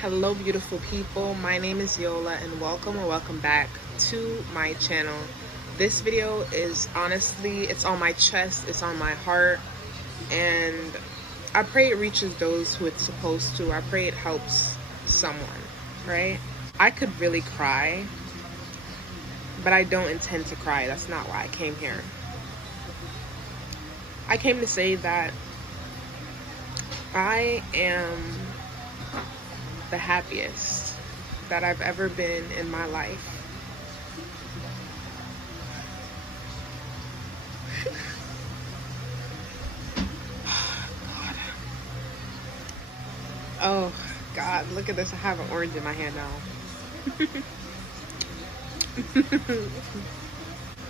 Hello beautiful people, my name is Yola and welcome or welcome back to my channel. This video is honestly, it's on my chest, it's on my heart, and I pray it reaches those who it's supposed to. I pray it helps someone, right? I could really cry, but I don't intend to cry. That's not why I came here. I came to say that I am the happiest that I've ever been in my life. Oh God, look at this. I have an orange in my hand now.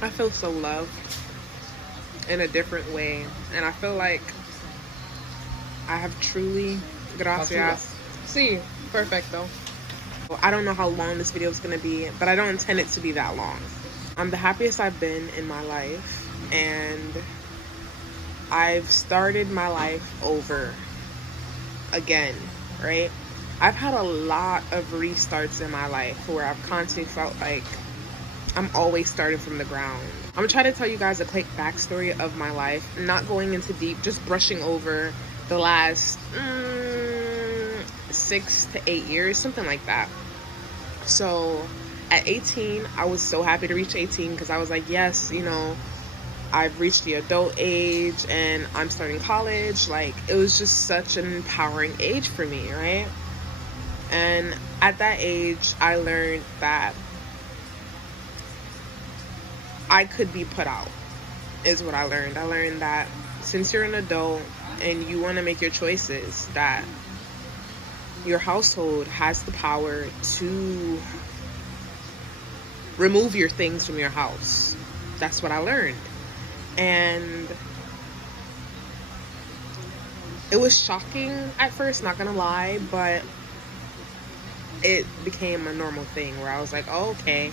I feel so loved in a different way, and I feel like I have truly, gracias. Sí, perfecto. I don't know how long this video is going to be, but I don't intend it to be that long. I'm the happiest I've been in my life, and I've started my life over again, right? I've had a lot of restarts in my life where I've constantly felt like I'm always starting from the ground. I'm gonna try to tell you guys a quick backstory of my life, not going into deep, just brushing over the last 6 to 8 years, something like that. So at 18, I was so happy to reach 18 because I was like, yes, you know, I've reached the adult age and I'm starting college. Like, it was just such an empowering age for me, right? And at that age, I learned that I could be put out, is what I learned. I learned that since you're an adult and you want to make your choices, that your household has the power to remove your things from your house. That's what I learned. And it was shocking at first, not gonna lie, but it became a normal thing where I was like, oh, okay,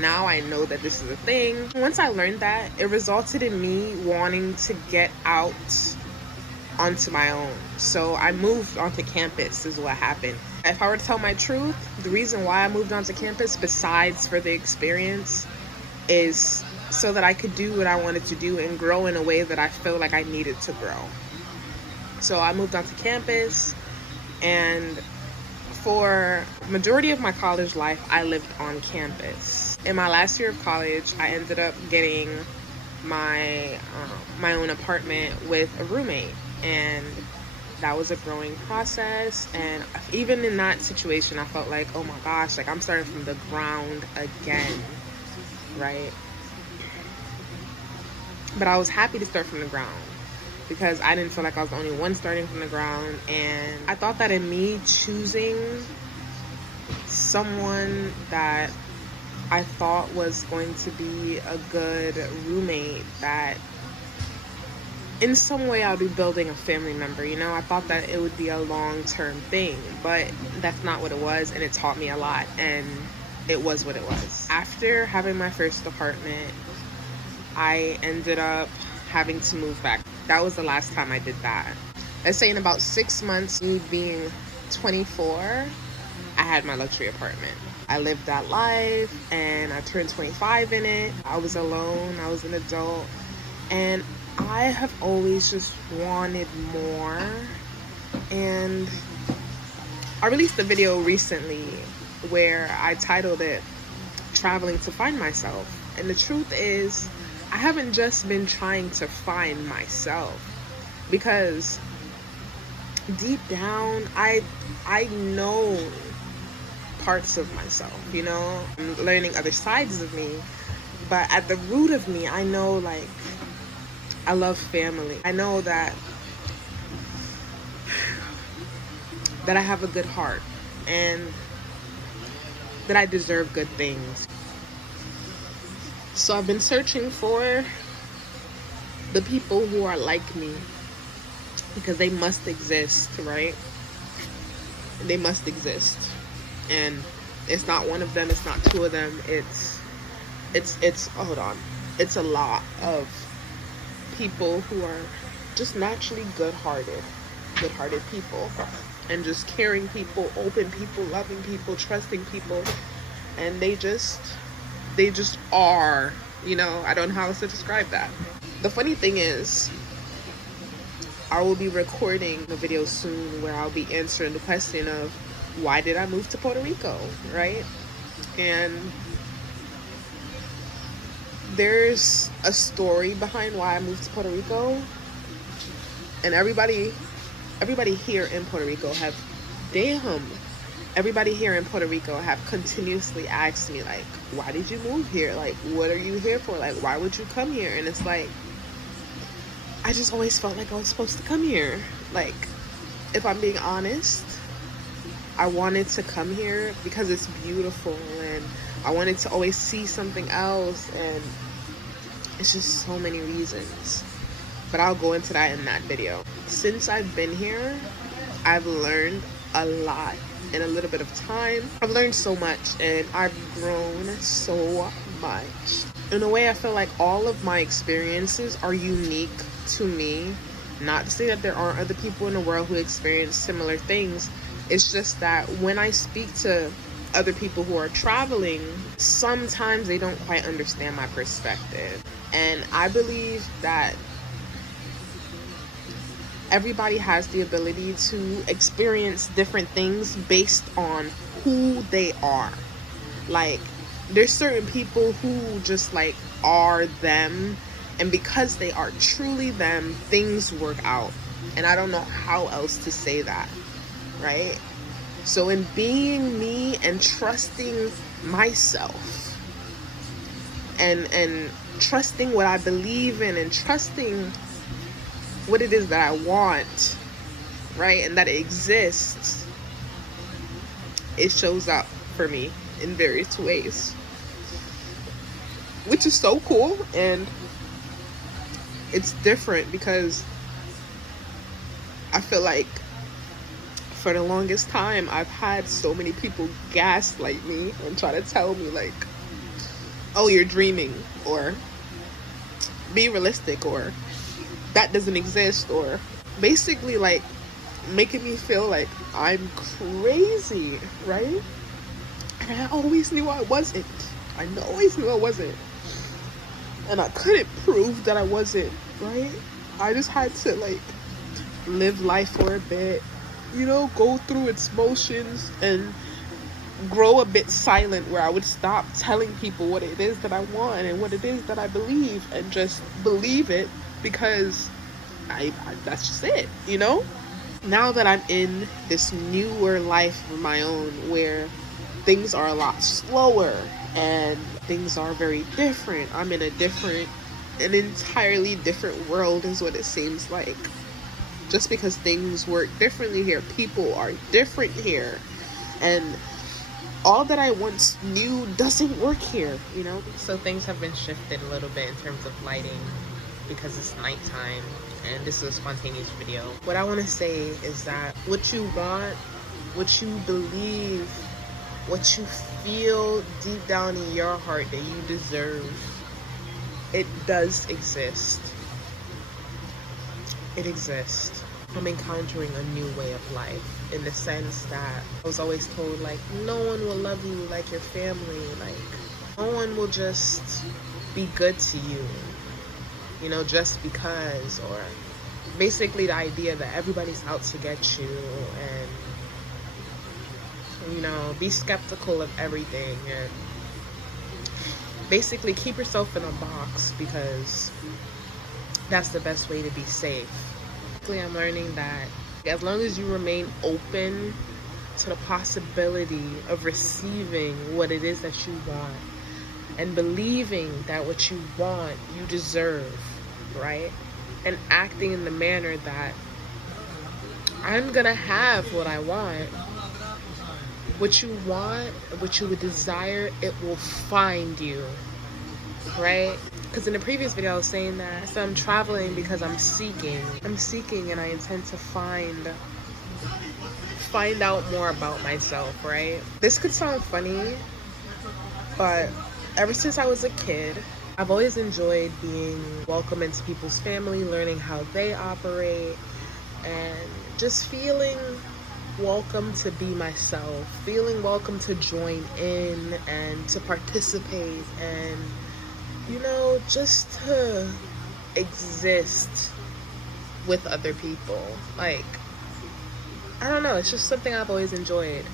now I know that this is a thing. Once I learned that, it resulted in me wanting to get out onto my own. So I moved onto campus is what happened. If I were to tell my truth, the reason why I moved onto campus, besides for the experience, is so that I could do what I wanted to do and grow in a way that I feel like I needed to grow. So I moved onto campus, and for majority of my college life, I lived on campus. In my last year of college, I ended up getting my own apartment with a roommate, and that was a growing process. And even in that situation, I felt like, oh my gosh, like I'm starting from the ground again, right? But I was happy to start from the ground because I didn't feel like I was the only one starting from the ground. And I thought that in me choosing someone that I thought was going to be a good roommate, that in some way I'll be building a family member, you know? I thought that it would be a long-term thing, but that's not what it was, and it taught me a lot, and it was what it was. After having my first apartment, I ended up having to move back. That was the last time I did that. Let's say in about 6 months, me being 24, I had my luxury apartment. I lived that life and I turned 25 in it. I was alone, I was an adult, and I have always just wanted more. And I released a video recently where I titled it Traveling to Find Myself. And the truth is, I haven't just been trying to find myself, because deep down I know parts of myself, you know? I'm learning other sides of me, but at the root of me, I know, like, I love family. I know that I have a good heart and that I deserve good things. So I've been searching for the people who are like me, because they must exist, right? They must exist. And it's not one of them, it's not two of them, it's hold on. It's a lot of people who are just naturally good-hearted people. and just caring people, open people, loving people, trusting people. And they just are, you know. I don't know how else to describe that. The funny thing is, I will be recording a video soon where I'll be answering the question of why did I move to Puerto Rico, right? And there's a story behind why I moved to Puerto Rico. And everybody here in Puerto Rico everybody here in Puerto Rico have continuously asked me, like, why did you move here? Like, what are you here for? Like, why would you come here? And it's like, I just always felt like I was supposed to come here. Like, if I'm being honest, I wanted to come here because it's beautiful, and I wanted to always see something else, and it's just so many reasons. But I'll go into that in that video. Since I've been here, I've learned a lot in a little bit of time. I've learned so much, and I've grown so much. In a way, I feel like all of my experiences are unique to me. Not to say that there aren't other people in the world who experience similar things. It's just that when I speak to other people who are traveling, sometimes they don't quite understand my perspective. And I believe that everybody has the ability to experience different things based on who they are. Like, there's certain people who just like are them, and because they are truly them, things work out. And I don't know how else to say that, right? So in being me and trusting myself and trusting what I believe in and trusting what it is that I want, right, and that it exists, it shows up for me in various ways, which is so cool. And it's different because I feel like for the longest time I've had so many people gaslight me and try to tell me, like, oh, you're dreaming, or be realistic, or that doesn't exist, or basically like making me feel like I'm crazy, right? And I always knew I wasn't. I always knew I wasn't. And I couldn't prove that I wasn't, right? I just had to like live life for a bit, you know, go through its motions and grow a bit silent, where I would stop telling people what it is that I want and what it is that I believe, and just believe it because I that's just it, you know? Now that I'm in this newer life of my own, where things are a lot slower and things are very different, I'm in an entirely different world is what it seems like. Just because things work differently here, people are different here, and all that I once knew doesn't work here, you know? So things have been shifted a little bit in terms of lighting because it's nighttime, and this is a spontaneous video. What I want to say is that what you want, what you believe, what you feel deep down in your heart that you deserve, it does exist. It exists. I'm encountering a new way of life, in the sense that I was always told, like, no one will love you like your family, like no one will just be good to you, you know, just because, or basically the idea that everybody's out to get you, and, you know, be skeptical of everything, and basically keep yourself in a box because that's the best way to be safe. I'm learning that as long as you remain open to the possibility of receiving what it is that you want, and believing that what you want you deserve, right, and acting in the manner that I'm gonna have what I want, what you want, what you would desire, it will find you, right? Because in the previous video I was saying that, so I'm traveling because I'm seeking, and I intend to find out more about myself, right? This could sound funny, but ever since I was a kid, I've always enjoyed being welcome into people's family, learning how they operate, and just feeling welcome to be myself, feeling welcome to join in and to participate and, just to exist with other people. Like, I don't know, it's just something I've always enjoyed.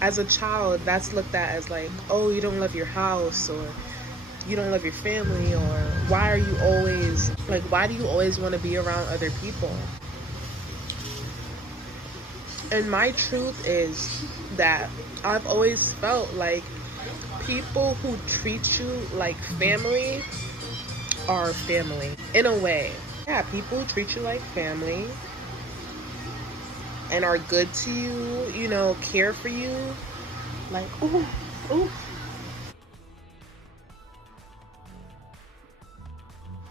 As a child, that's looked at as like, oh, you don't love your house, or you don't love your family, or why do you always want to be around other people? And my truth is that I've always felt like people who treat you like family are family in a way. Yeah, people who treat you like family and are good to you, care for you. Like, ooh, ooh.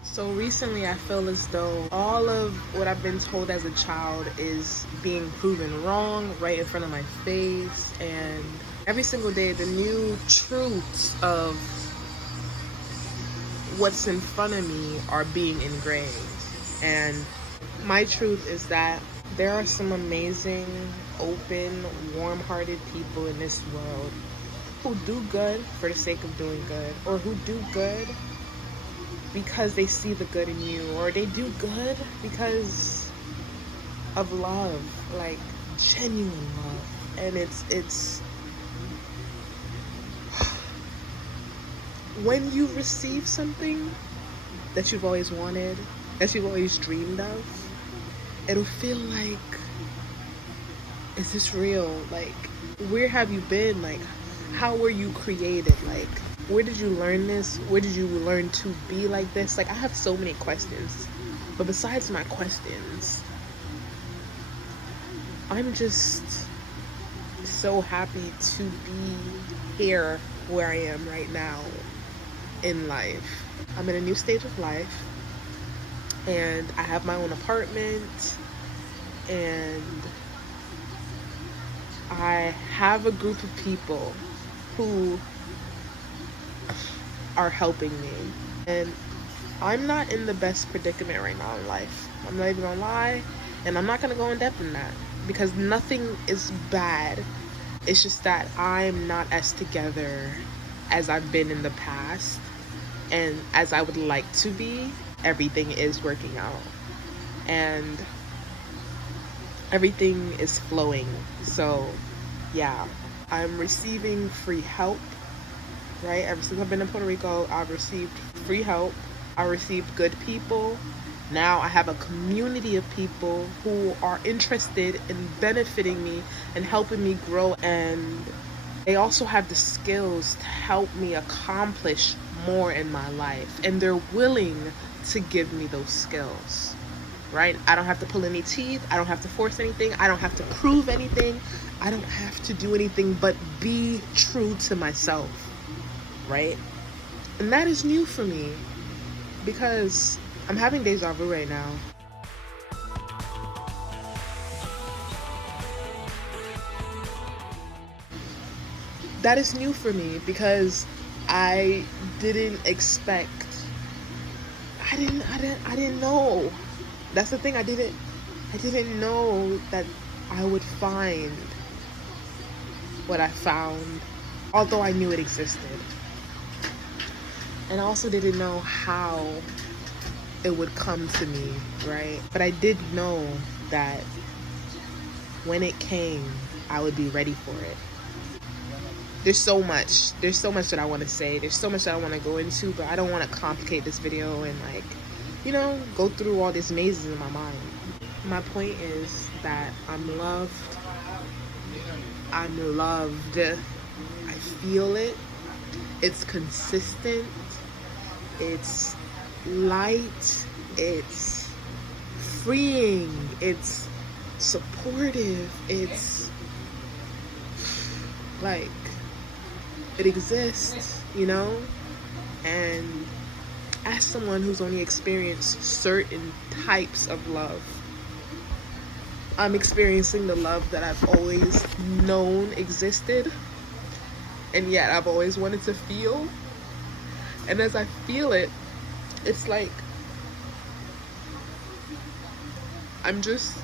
So recently, I feel as though all of what I've been told as a child is being proven wrong right in front of my face. And every single day, the new truths of what's in front of me are being engraved. And my truth is that there are some amazing, open, warm-hearted people in this world who do good for the sake of doing good, or who do good because they see the good in you, or they do good because of love, like genuine love. And it's when you receive something that you've always wanted, that you've always dreamed of, it'll feel like, is this real? Like, where have you been? Like, how were you created? Like, where did you learn this? Where did you learn to be like this? Like, I have so many questions. But besides my questions, I'm just so happy to be here where I am right now in life. I'm in a new stage of life, and I have my own apartment, and I have a group of people who are helping me. And I'm not in the best predicament right now in life. I'm not even gonna lie, and I'm not gonna go in depth in that because nothing is bad. It's just that I'm not as together as I've been in the past, and as I would like to be. Everything is working out, and everything is flowing. So yeah, I'm receiving free help, right? Ever since I've been in Puerto Rico, I've received free help. I received good people. Now I have a community of people who are interested in benefiting me and helping me grow, and they also have the skills to help me accomplish more in my life, and they're willing to give me those skills, right? I don't have to pull any teeth. I don't have to force anything. I don't have to prove anything. I don't have to do anything but be true to myself, right? And that is new for me because I'm having deja vu right now. That is new for me because I didn't expect, I didn't know. That's the thing, I didn't know that I would find what I found, although I knew it existed. And I also didn't know how it would come to me, right? But I did know that when it came, I would be ready for it. There's so much that I want to say. There's so much that I want to go into, but I don't want to complicate this video and go through all these mazes in my mind. My point is that I'm loved. I'm loved. I feel it. It's consistent. It's light. It's freeing. It's supportive. It's like, it exists, and as someone who's only experienced certain types of love, I'm experiencing the love that I've always known existed, and yet I've always wanted to feel. And as I feel it, it's like I'm just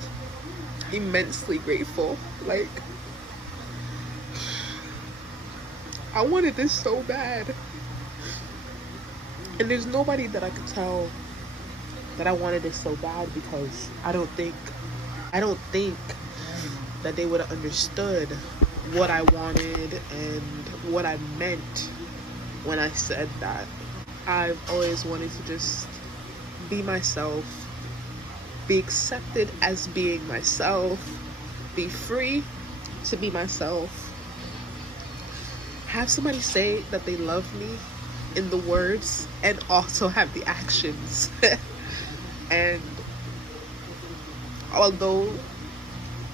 immensely grateful. Like, I wanted this so bad. And there's nobody that I could tell that I wanted it so bad, because I don't think that they would have understood what I wanted and what I meant when I said that. I've always wanted to just be myself, be accepted as being myself, be free to be myself, have somebody say that they love me in the words and also have the actions. And although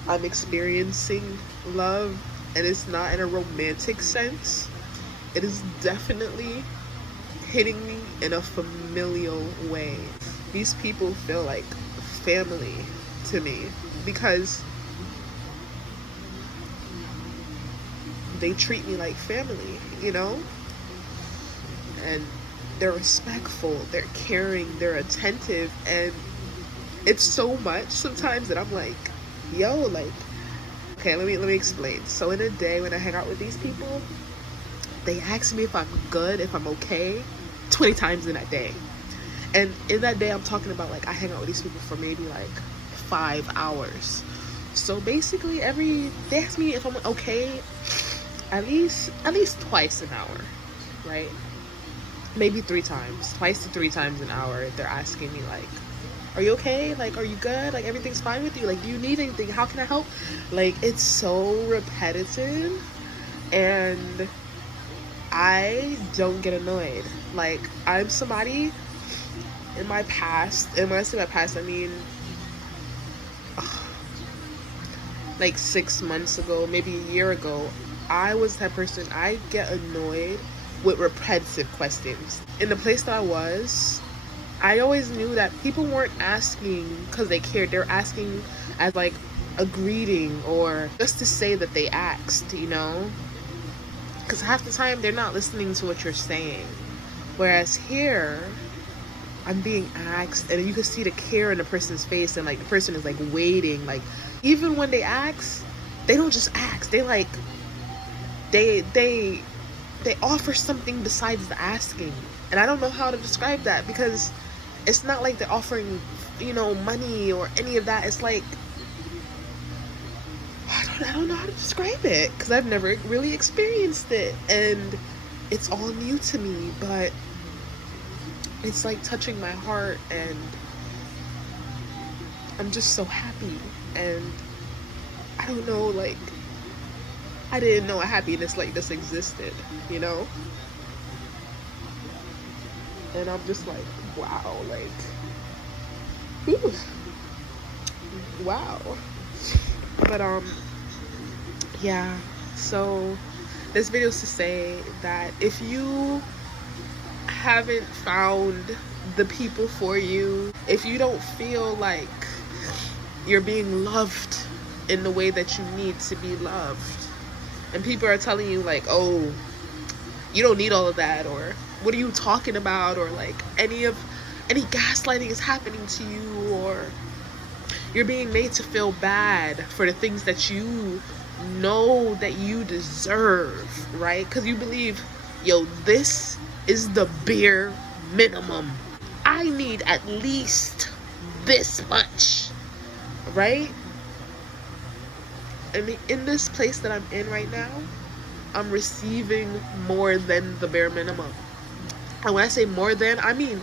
I'm experiencing love and it's not in a romantic sense, it is definitely hitting me in a familial way. These people feel like family to me because they treat me like family, you know? And they're respectful, they're caring, they're attentive, and it's so much sometimes that I'm like, yo, like, okay, let me explain. So in a day when I hang out with these people, they ask me if I'm good, if I'm okay, 20 times in that day. And in that day, I'm talking about, like, I hang out with these people for maybe like 5 hours. So basically they ask me if I'm okay at least twice an hour, right? Maybe 3 times, twice to 3 times an hour. They're asking me like, are you okay? Like, are you good? Like, everything's fine with you? Like, do you need anything? How can I help? Like, it's so repetitive, and I don't get annoyed. Like, I'm somebody in my past, and when I say my past, I mean like 6 months ago, maybe a year ago, I was that person. I get annoyed with repetitive questions. In the place that I was, I always knew that people weren't asking because they cared. They're asking as like a greeting or just to say that they asked, you know? Because half the time they're not listening to what you're saying. Whereas here, I'm being asked, and you can see the care in the person's face, and like the person is like waiting. Like, even when they ask, they don't just ask. They like, they offer something besides the asking. And I don't know how to describe that, because it's not like they're offering, you know, money or any of that. It's like, I don't know how to describe it, because I've never really experienced it, and it's all new to me, but it's like touching my heart, and I'm just so happy. And I don't know, like, I didn't know a happiness like this existed, you know? And I'm just like, wow, like, whew, wow. But yeah, so this video is to say that if you haven't found the people for you, if you don't feel like you're being loved in the way that you need to be loved, and people are telling you like, oh, you don't need all of that, or what are you talking about, or like any gaslighting is happening to you, or you're being made to feel bad for the things that you know that you deserve, right? Because you believe, yo, this is the bare minimum. I need at least this much, right? I mean, in this place that I'm in right now, I'm receiving more than the bare minimum. And when I say more than, I mean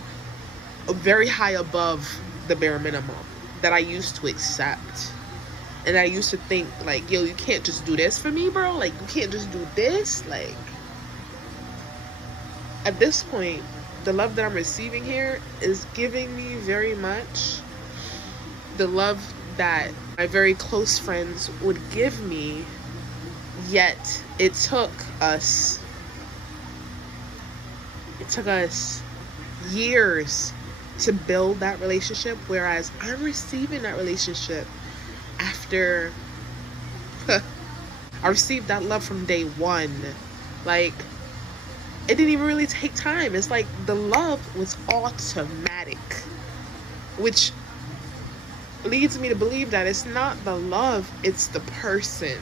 very high above the bare minimum that I used to accept. And I used to think like, yo, you can't just do this for me, bro. Like, you can't just do this. Like, at this point, the love that I'm receiving here is giving me very much the love that my very close friends would give me. Yet it took us years to build that relationship, whereas I'm receiving that relationship after I received that love from day one. Like, it didn't even really take time. It's like the love was automatic, which leads me to believe that it's not the love, it's the person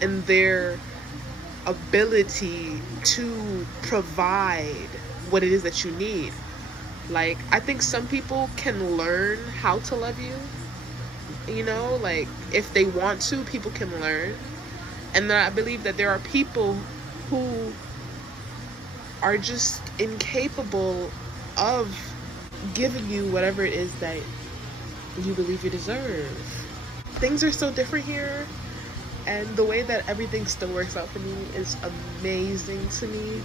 and their ability to provide what it is that you need. Like, I think some people can learn how to love you, you know, like if they want to, people can learn. And then I believe that there are people who are just incapable of giving you whatever it is that you believe you deserve. Things are so different here, and the way that everything still works out for me is amazing to me.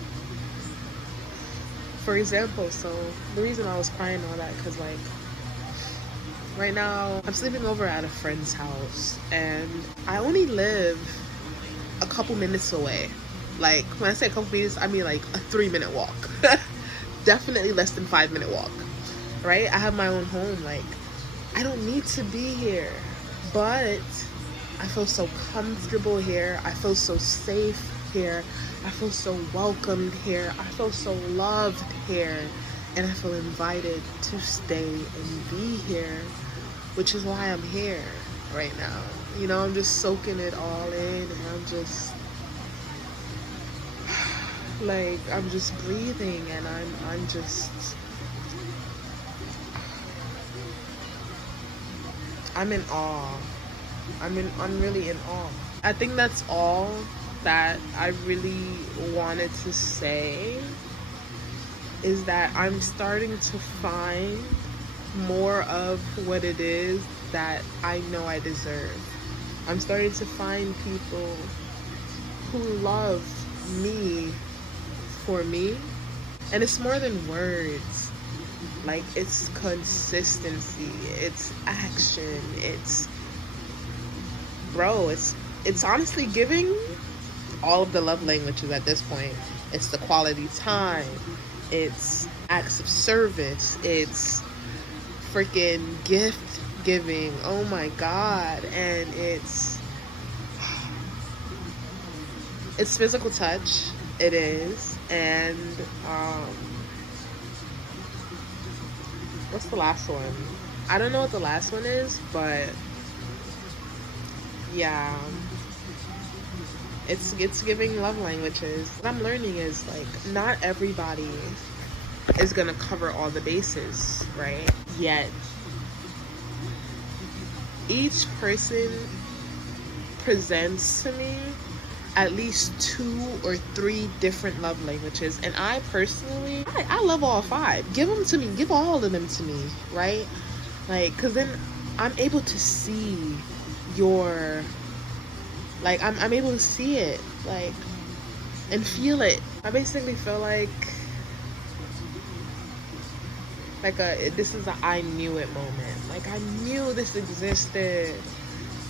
For example, so the reason I was crying and all that, because like right now I'm sleeping over at a friend's house, and I only live a couple minutes away. Like, when I say a couple minutes, I mean like a 3-minute walk. Definitely less than 5-minute walk, right? I have my own home. Like, I don't need to be here, but I feel so comfortable here. I feel so safe here. I feel so welcomed here. I feel so loved here. And I feel invited to stay and be here, which is why I'm here right now. You know, I'm just soaking it all in, and I'm just like, I'm just breathing, and I'm just, I'm in awe. I'm really in awe. I think that's all that I really wanted to say, is that I'm starting to find more of what it is that I know I deserve. I'm starting to find people who love me for me. And it's more than words. Like, it's consistency, it's action, it's, bro, it's honestly giving all of the love languages at this point. It's the quality time, it's acts of service, it's freaking gift giving, oh my god, and it's physical touch, it is, and what's the last one? I don't know what the last one is, but yeah, it's giving love languages. What I'm learning is, like, not everybody is gonna cover all the bases, right? Yet each person presents to me at least 2 or 3 different love languages, and I personally, I love all 5. Give them to me, give all of them to me, right? Like, because then I'm able to see your, like, I'm able to see it, like, and feel it. I basically feel like this is a I knew it moment. Like, I knew this existed.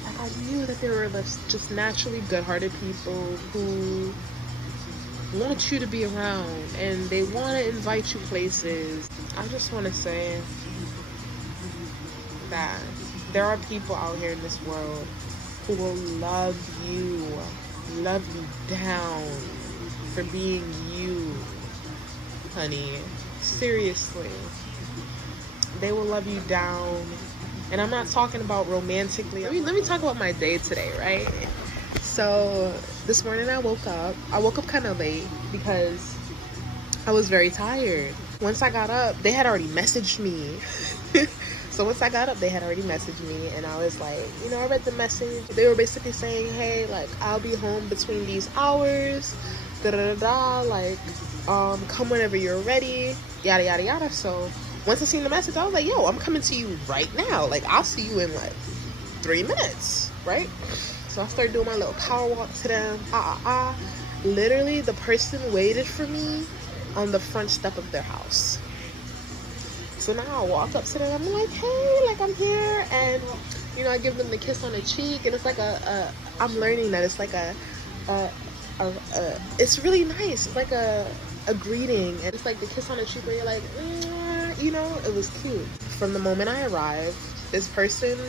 Like, I knew that there were just naturally good-hearted people who want you to be around, and they want to invite you places. I just want to say that there are people out here in this world who will love you down for being you, honey. Seriously. They will love you down. And I'm not talking about romantically. Let me talk about my day today, right? So this morning I woke up kind of late because I was very tired. Once I got up, they had already messaged me. So once I got up, they had already messaged me, and I was like, you know, I read the message. They were basically saying, hey, like, I'll be home between these hours, like, come whenever you're ready, yada, yada, yada. So once I seen the message, I was like, yo, I'm coming to you right now. Like, I'll see you in, like, 3 minutes, right? So I started doing my little power walk to them. Literally, the person waited for me on the front step of their house. So now I walk up to them, I'm like, hey, like, I'm here, and, you know, I give them the kiss on the cheek, and it's like I'm learning that it's like it's really nice. It's like a greeting, and it's like the kiss on the cheek where you're like, you know, it was cute. From the moment I arrived, this person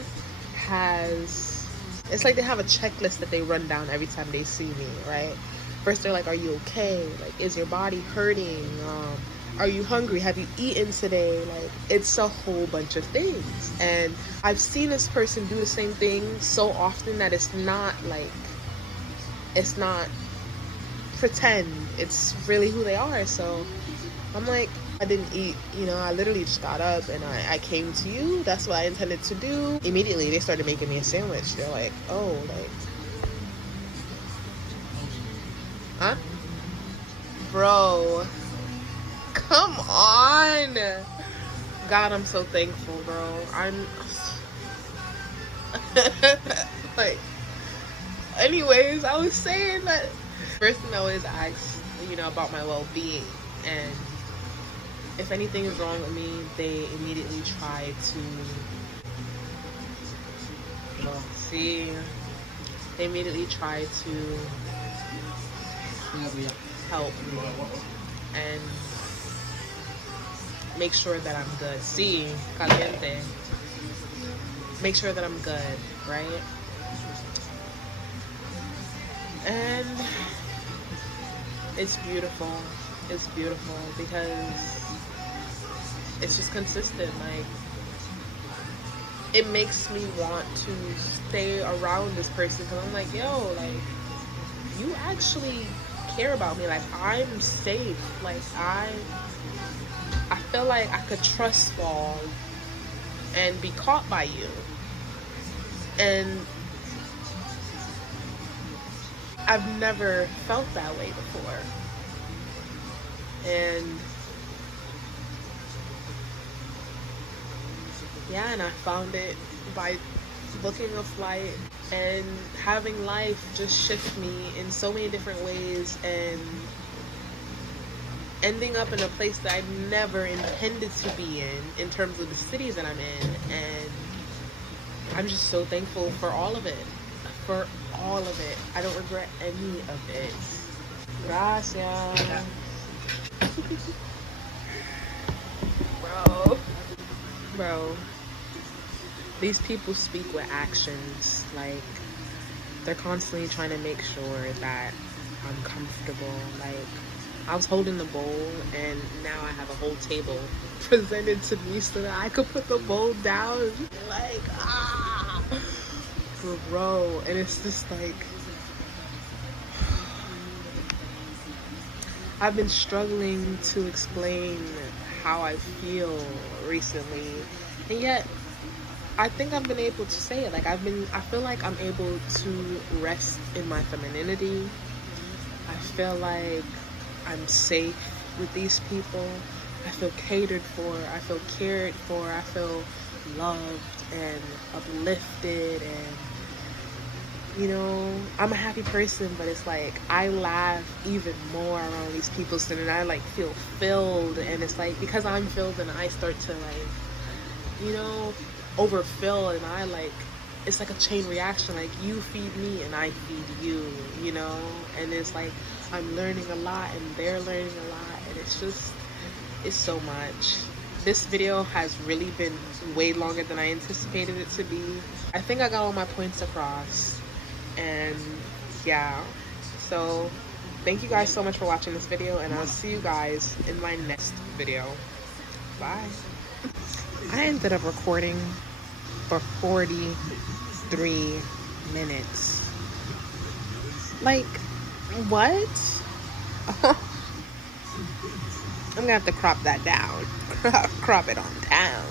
it's like they have a checklist that they run down every time they see me, right? First, they're like, are you okay? Like, is your body hurting? Are you hungry? Have you eaten today? Like, it's a whole bunch of things. And I've seen this person do the same thing so often that it's not like, it's not pretend. It's really who they are. So I'm like, I didn't eat, you know, I literally just got up and I came to you. That's what I intended to do. Immediately, they started making me a sandwich. They're like, oh, like, huh? Bro, come on. God, I'm so thankful, bro. I'm like, anyways, I was saying that first thing I always ask, you know, about my well-being, and if anything is wrong with me, they immediately try to, well, see, they immediately try to help me and make sure that I'm good. See, caliente. Make sure that I'm good, right? And it's beautiful. It's beautiful because it's just consistent. Like, it makes me want to stay around this person because I'm like, yo, like, you actually care about me. Like, I'm safe. Like, I feel like I could trust fall and be caught by you. And I've never felt that way before. And yeah, and I found it by booking a flight and having life just shift me in so many different ways and ending up in a place that I never intended to be in terms of the cities that I'm in. And I'm just so thankful for all of it. For all of it. I don't regret any of it. Gracias. Bro, these people speak with actions. Like, they're constantly trying to make sure that I'm comfortable. Like, I was holding the bowl and now I have a whole table presented to me so that I could put the bowl down. Like, bro, and it's just like, I've been struggling to explain how I feel recently, and yet I think I've been able to say it. Like, I feel like I'm able to rest in my femininity. I feel like I'm safe with these people. I feel catered for. I feel cared for. I feel loved and uplifted, and you know, I'm a happy person, but it's like I laugh even more around these people, so then I like feel filled, and it's like because I'm filled and I start to like, you know, overfill, and I like, it's like a chain reaction. Like, you feed me and I feed you, you know, and it's like I'm learning a lot and they're learning a lot, and it's just, it's so much. This video has really been way longer than I anticipated it to be. I think I got all my points across. And yeah, so thank you guys so much for watching this video, and I'll see you guys in my next video. Bye. I ended up recording for 43 minutes. Like, what? I'm gonna have to crop that down. Crop it on down.